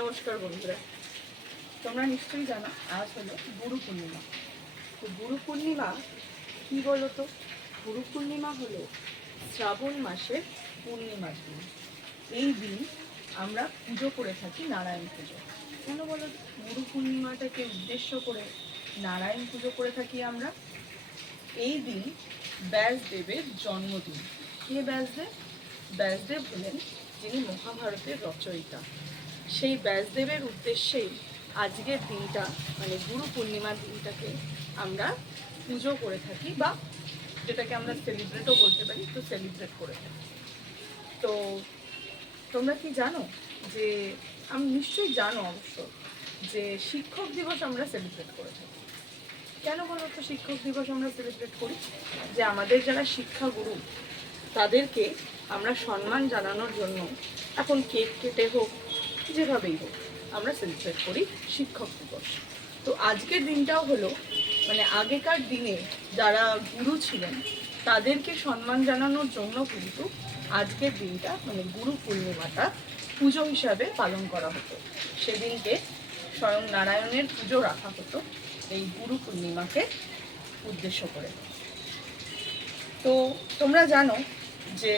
নমস্কার বন্ধুরা, তোমরা নিশ্চয়ই জানো আজ হলো গুরু পূর্ণিমা। তো গুরু পূর্ণিমা কি বলো তো? গুরু পূর্ণিমা হলো শ্রাবণ মাসের পূর্ণিমার দিন। এই দিন আমরা পুজো করে থাকি নারায়ণ পুজো। কেন বলো? গুরু পূর্ণিমাটাকে উদ্দেশ্য করে নারায়ণ পুজো করে থাকি আমরা। এই দিন ব্যাসদেবের জন্মদিন। কে ব্যাসদেব? ব্যাসদেব হলেন যিনি মহাভারতের রচয়িতা। সেই ব্যাসদেবের উদ্দেশ্যেই আজকের দিনটা, মানে গুরু পূর্ণিমার দিনটাকে আমরা পুজো করে থাকি, বা যেটাকে আমরা সেলিব্রেটও বলতে পারি, তো সেলিব্রেট করে থাকি। তো তোমরা কি জানো যে, আমি নিশ্চয়ই জানো অবশ্য, যে শিক্ষক দিবস আমরা সেলিব্রেট করে থাকি। কেন বলো তো শিক্ষক দিবস আমরা সেলিব্রেট করি? যে আমাদের যারা শিক্ষাগুরু তাদেরকে আমরা সম্মান জানানোর জন্য এখন কেক কেটে হোক, যেভাবেই হোক, আমরা সেলিব্রেট করি শিক্ষক দিবস। তো আজকের দিনটাও হলো, মানে আগেকার দিনে যারা গুরু ছিলেন তাদেরকে সম্মান জানানোর জন্য কিন্তু আজকের দিনটা, মানে গুরু পূর্ণিমাটা পুজো হিসাবে পালন করা হতো। সেদিনকে স্বয়ং নারায়ণের পুজো রাখা হতো এই গুরু পূর্ণিমাকে উদ্দেশ্য করে। তো তোমরা জানো যে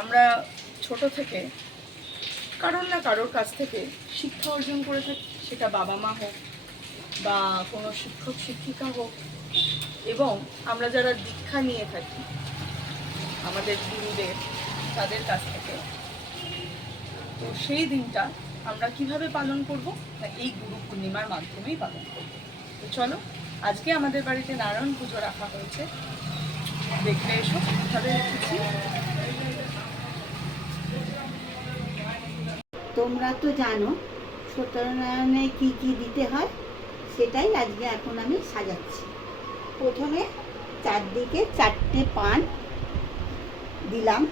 আমরা ছোট থেকে কারোর না কারোর কাছ থেকে শিক্ষা অর্জন করে থাকি, সেটা বাবা মা হোক বা কোনো শিক্ষক শিক্ষিকা হোক, এবং আমরা যারা দীক্ষা নিয়ে থাকি আমাদের গুরুদেব তাদের কাছ থেকে। তো সেই দিনটা আমরা কিভাবে পালন করব? না, এই গুরু পূর্ণিমার মাধ্যমেই পালন করব। তো চলো, আজকে আমাদের বাড়িতে নারায়ণ পুজো রাখা হয়েছে, দেখতে এসো কিভাবে রেখেছি। তোমরা তো জানো সত্যনারায়ণে কি কি দিতে হয়, সেটাই আজকে এখন আমি সাজাচ্ছি। প্রথমে চারদিকে 4টে পান দিলাম,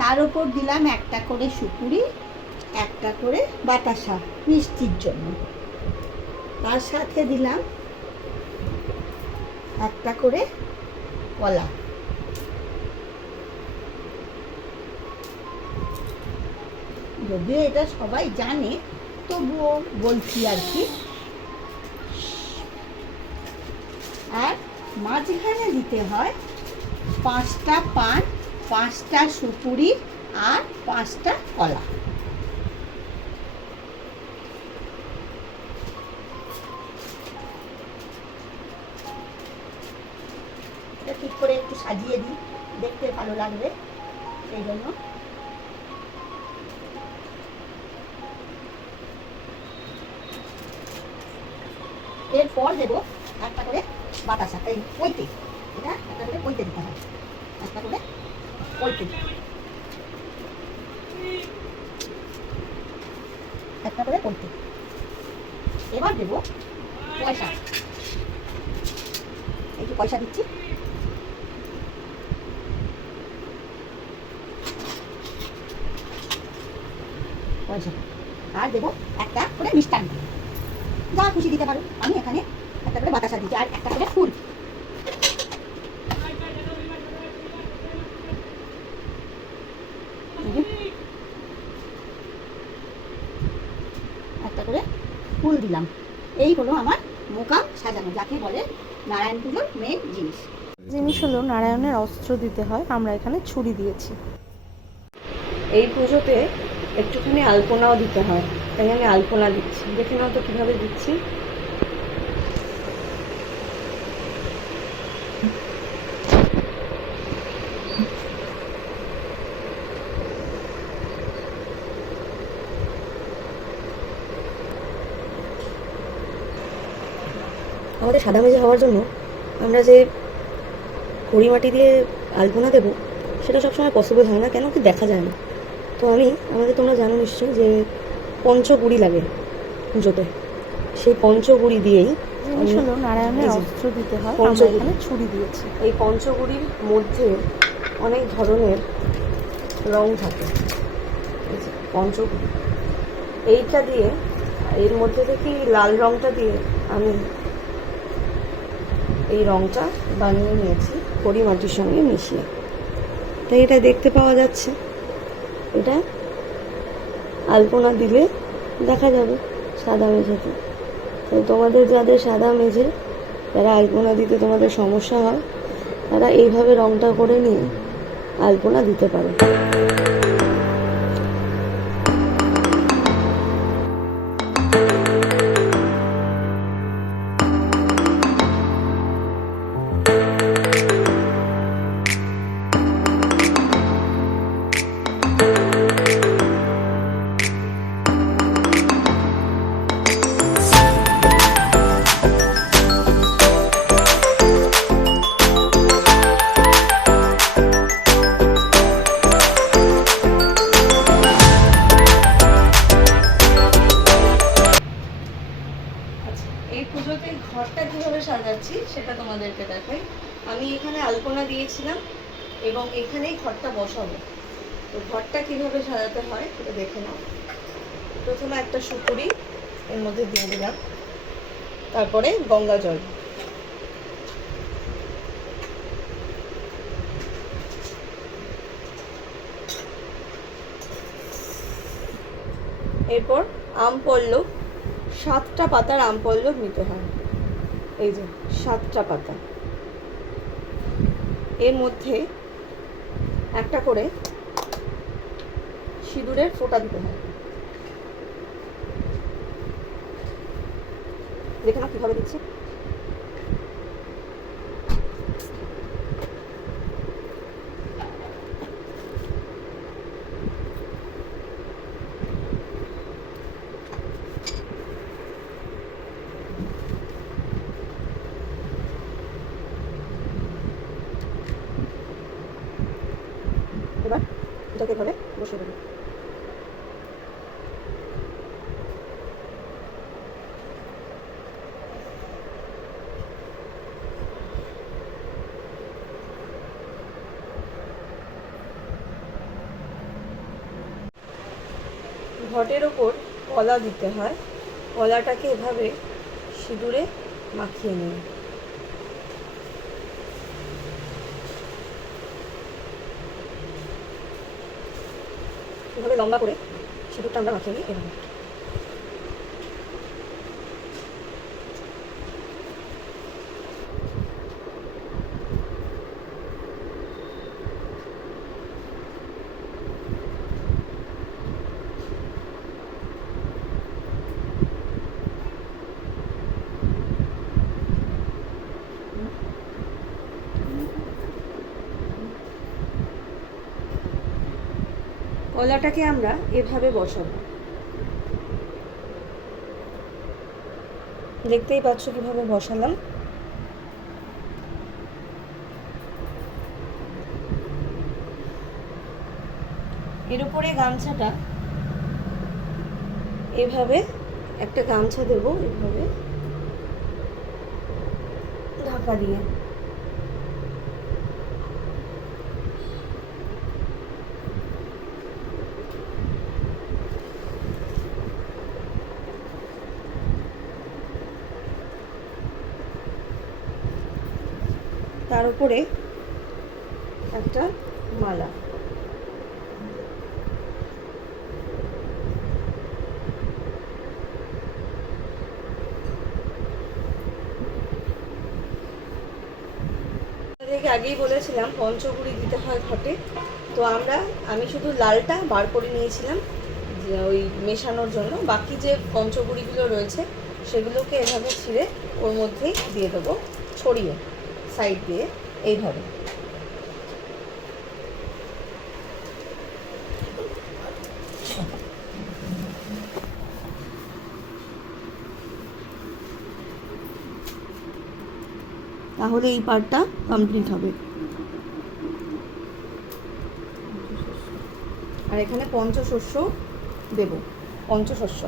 তার উপর দিলাম একটা করে সুপুরি, একটা করে বাতাসা মিষ্টির জন্য। তার সাথে দিলাম একটা করে কলা। যদিও এটা সবাই জানে, তবুও বলছি আর কি। আর মাঝখানে দিতে হয় 5টা পান, 5টা সুপুরি আর 5টা কলা। এটা ঠিক করে একটু সাজিয়ে দিই, দেখতে ভালো লাগবে সেই জন্য। এরপর দেবো একটা করে বাতাসা, এই পৈতে, এটা একটা করে পৈতে দিতে হয়, একটা করে পৈতে, একটা করে পৈতে। এবার দেবো পয়সা, এই যে পয়সা দিচ্ছি, পয়সা। আর দেবো একটা করে মিষ্টান্ন, যা খুশি দিতে পারো। আমি এখানে একটা করে বাতাসা দিচ্ছি আর একটা করে ফুল। একটা করে ফুল দিলাম। এই হলো আমার মোকাম সাজানো, যাকে বলে নারায়ণ পুজোর মেন জিনিস হলো নারায়ণের অস্ত্র দিতে হয়, আমরা এখানে ছুরি দিয়েছি। এই পুজোতে একটুখানি আলপনাও দিতে হয়, তাই আমি আলপনা দিচ্ছি। দেখে নাও তো কিভাবে দিচ্ছি। আমাদের সাদা মেজে হওয়ার জন্য আমরা যে খড়ি মাটি দিয়ে আলপনা দেবো, সেটা সবসময় পসিবল হয় না, কেন কি দেখা যায় না। তো তোমরা জানো নিশ্চয়ই যে পঞ্চগুড়ি লাগে পুজোতে, সেই পঞ্চগুড়ি দিয়েই নারায়ণের অস্ত্র দিতে হয়, এখানে ছুরি দিয়েছি। এই পঞ্চগুড়ির মধ্যে অনেক ধরনের রং থাকে। পঞ্চগুড়ি এইটা দিয়ে, এর মধ্যে থেকে লাল রংটা দিয়ে আমি এই রংটা বানিয়ে নিয়েছি খড়ি মাটির সঙ্গে মিশিয়ে। তাই এটা দেখতে পাওয়া যাচ্ছে, এটা আলপনা দিলে দেখা যাবে সাদা মেঝেতে। তো তোমাদের যাদের সাদা মেঝে, যারা আলপনা দিতে তোমাদের সমস্যা হয়, তারা এইভাবে রংটা করে নিয়ে আলপনা দিতে পারো। এই পুজোতে ঘরটা কিভাবে সাজাচ্ছি সেটা তোমাদেরকে দেখাই। আমি এখানে আলপনা দিয়েছিলাম এবং এখানেই ঘরটা বসাবো। তো ঘরটা কিভাবে সাজাতে হয় সেটা দেখে নাও। প্রথমে একটা সুপুরি এর মধ্যে দিয়ে দিলাম, তারপরে গঙ্গা জল, এরপর আম পল্লব, 7টা পাতার আম পল্লব নিতে হয়। এই যে 7টা পাতা, এর মধ্যে একটা করে সিঁদুরের ফোঁটা দিতে হয়। দেখে না কিভাবে দিচ্ছি। এবার এটাকে এভাবে বসিয়ে দেবো। ঘটের ওপর কলা দিতে হয়। কলাটাকে এভাবে সিঁদুরে মাখিয়ে নিই। এভাবে লম্বা করে সিঁদুরটা আমরা মাখিয়ে নিই এভাবে। কলাটাকে আমরা এভাবে বসাবো। দেখতেই পাচ্ছ কিভাবে বসালাম। এর উপরে গামছাটা এভাবে একটা গামছা দেব, এভাবে ঢাকা দিয়ে। তার উপরে একটা মালা। আগেই বলেছিলাম পঞ্চগুড়ি দিতে হয় ঘটে। তো আমি শুধু লালটা বার করে নিয়েছিলাম যে ওই মেশানোর জন্য, বাকি যে পঞ্চগুড়িগুলো রয়েছে সেগুলোকে এভাবে ছিঁড়ে ওর মধ্যেই দিয়ে দেবো, ছড়িয়ে সাইড দিয়ে এইভাবে। তাহলে এই পার্টটা কমপ্লিট হবে। আর এখানে পঞ্চশস্য দেব, পঞ্চশস্য।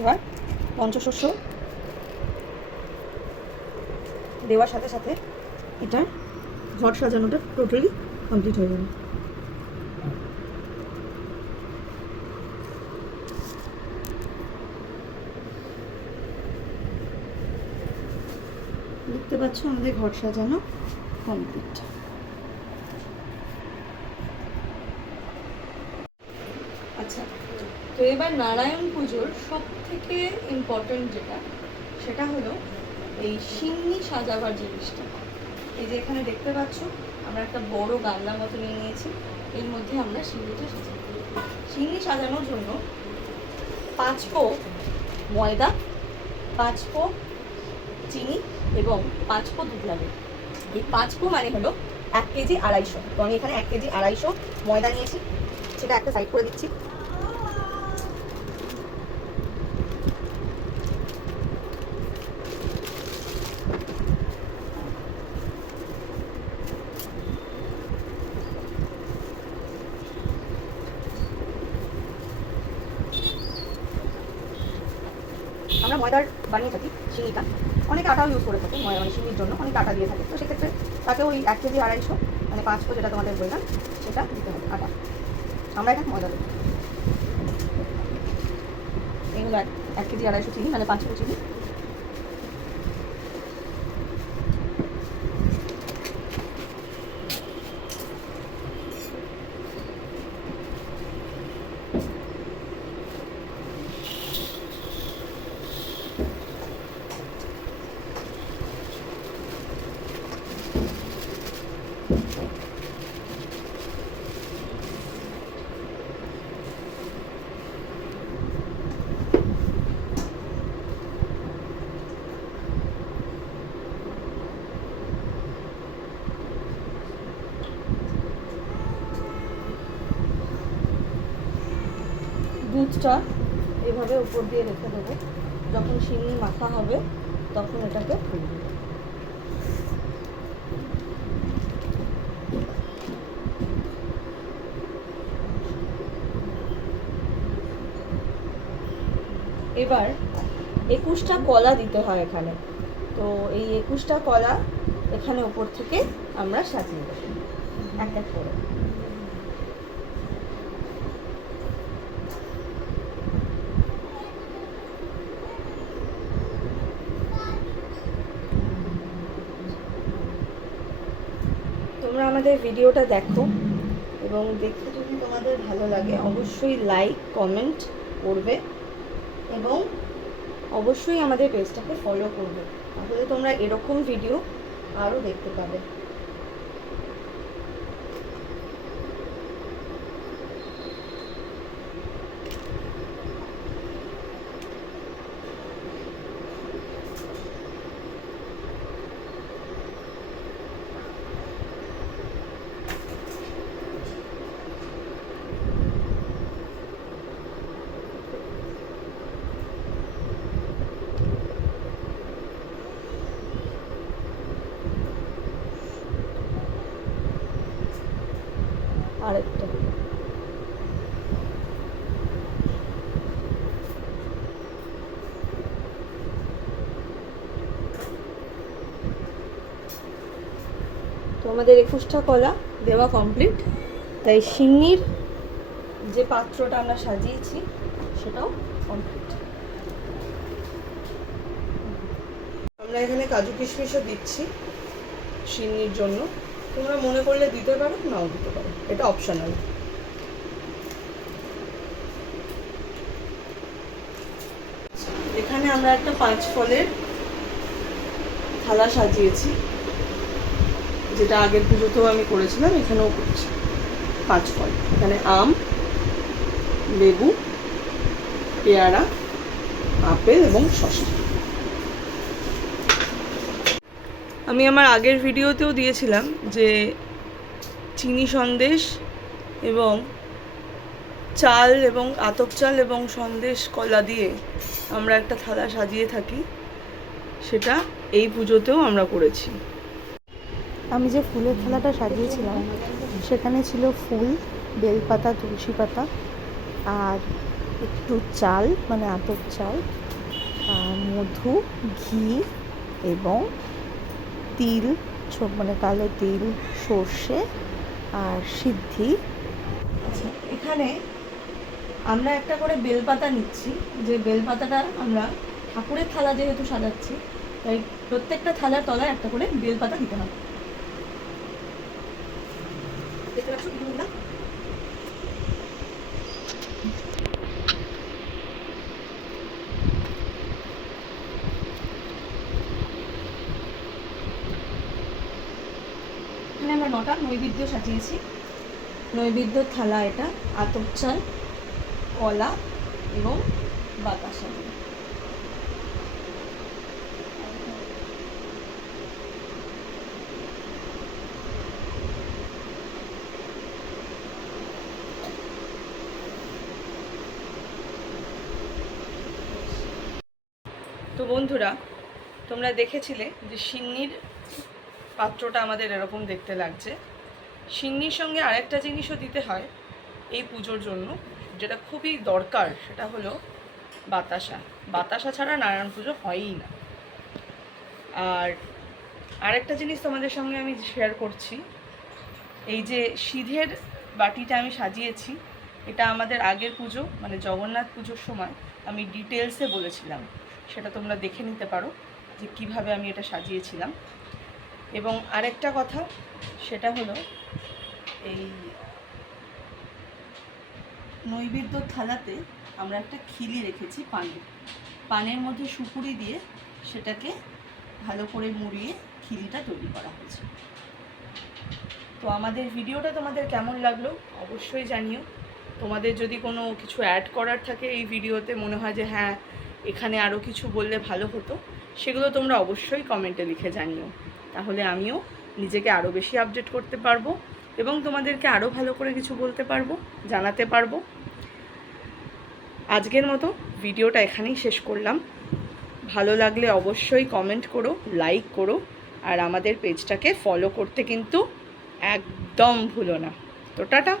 এবার পঞ্চশস্য দেওয়ার সাথে সাথে এটার ঘট সাজানোটা টোটালি কমপ্লিট হয়ে যাবে। দেখতে পাচ্ছ আমাদের ঘট সাজানো কমপ্লিট। আচ্ছা, তো এবার নারায়ণ পুজোর সব থেকে ইম্পর্টেন্ট যেটা, সেটা হলো এই সিন্নি সাজাবার জিনিসটা। এই যে এখানে দেখতে পাচ্ছ আমরা একটা বড় গামলা মতো নিয়ে নিয়েছি, এর মধ্যে আমরা সিন্নিটা সাজাবো। সিন্নি সাজানোর জন্য 5 পো ময়দা, 5 পো চিনি এবং 5 পো দুধ লাগে। এই 5 পো মানে হলো 1 কেজি 250। তো আমি এখানে 1 কেজি 250 ময়দা নিয়েছি, সেটা একটা সাইড করে দিচ্ছি। আমরা ময়দার বানিয়ে থাকি চিনিটা, অনেকে আটাও ইউজ করে থাকে ময়দা মানে চিনির জন্য, অনেকে আটা দিয়ে থাকে। তো সেক্ষেত্রে তাকে ওই 1 কেজি 250 মানে 5 পো যেটা তোমাদের বললাম সেটা দিতে হবে আটা। আমরা এটা ময়দা দেবো। এই হলো 1 কেজি 250 চিনি মানে 5 পো চিনি। দুধটা এভাবে উপর দিয়ে রেখে দেবো, যখন চিনি মাখা হবে তখন এটাকে খুলবে। এবার 21টা কলা দিতে হয় এখানে। তো এই 21টা কলা এখানে উপর থেকে আমরা সাজিয়ে দেবো এক এক করে। তোমরা আমাদের ভিডিওটা দেখো এবং দেখে যদি তোমাদের ভালো লাগে অবশ্যই লাইক কমেন্ট করবে এবং অবশ্যই আমাদের পেজটাকে ফলো করবে, তাহলে তোমরা এরকম ভিডিও আরও দেখতে পাবে। আরেকটা তো আমাদের 21টা কলা দেওয়া কমপ্লিট। তাই সিন্নির যে পাত্রটা আমরা সাজিয়েছি সেটাও কমপ্লিট। আমরা এখানে কাজু কিশমিশও দিচ্ছি সিন্নির জন্য, তোমরা মনে করলে দিতে পারো, নাও দিতে পারো, এটা অপশনাল। এখানে আমরা একটা 5 ফলের থালা সাজিয়েছি, যেটা আগের পুজোতেও আমি করেছিলাম, এখানেও করছি। 5 ফল, এখানে আম, লেবু, পেয়ারা, আপেল এবং শসা। আমি আমার আগের ভিডিওতেও দিয়েছিলাম যে চিনি সন্দেশ এবং চাল এবং আতপ চাল এবং সন্দেশ কলা দিয়ে আমরা একটা থালা সাজিয়ে থাকি, সেটা এই পুজোতেও আমরা করেছি। আমি যে ফুলের থালাটা সাজিয়েছিলাম সেখানে ছিল ফুল, বেলপাতা, তুলসী পাতা আর একটু চাল মানে আতপ চাল, মধু, ঘি এবং তিল মানে কালো তিল, সর্ষে আর সিদ্ধি। আচ্ছা, এখানে আমরা একটা করে বেলপাতা নিচ্ছি, যে বেলপাতাটা আমরা ঠাকুরের থালা যেহেতু সাজাচ্ছি, তাই প্রত্যেকটা থালার তলায় একটা করে বেলপাতা দিতে হবে। দেখতে পাচ্ছ কি বললাম? এখানে আমরা 9টা নৈবেদ্য সাজিয়েছি। নৈবেদ্যর থালা এটা, আতপ চাল, কলা এবং বাতাসা। তো বন্ধুরা, তোমরা দেখেছিলে যে সিন্নির পাত্রটা আমাদের এরকম দেখতে লাগছে। সিন্নির সঙ্গে আরেকটা জিনিসও দিতে হয় এই পুজোর জন্য, যেটা খুবই দরকার, সেটা হলো বাতাসা। বাতাসা ছাড়া নারায়ণ পুজো হয়ই না। আর আরেকটা জিনিস তোমাদের সঙ্গে আমি শেয়ার করছি, এই যে সিধের বাটিটা আমি সাজিয়েছি, এটা আমাদের আগের পুজো মানে জগন্নাথ পুজোর সময় আমি ডিটেলসে বলেছিলাম, সেটা তোমরা দেখে নিতে পারো যে কিভাবে আমি এটা সাজিয়েছিলাম। এবং আরেকটা কথা, সেটা হলো এই নৈবেদ্য থালাতে আমরা একটা খিলি রেখেছি পানের মধ্যে সুপুরি দিয়ে সেটাকে ভালো করে মুড়িয়ে খিলিটা তৈরি করা হয়েছে। তো আমাদের ভিডিওটা তোমাদের কেমন লাগলো অবশ্যই জানিও। তোমাদের যদি কোনো কিছু অ্যাড করার থাকে এই ভিডিওতে, মনে হয় যে হ্যাঁ এখানে আরও কিছু বললে ভালো হতো, সেগুলো তোমরা অবশ্যই কমেন্টে লিখে জানিও। তাহলে আমিও নিজেকে আরও বেশি আপডেট করতে পারবো এবং তোমাদেরকে আরও ভালো করে কিছু বলতে পারবো, জানাতে পারবো। আজকের মতো ভিডিওটা এখানেই শেষ করলাম। ভালো লাগলে অবশ্যই কমেন্ট করো, লাইক করো, আর আমাদের পেজটাকে ফলো করতে কিন্তু একদম ভুলো না। তো টাটা।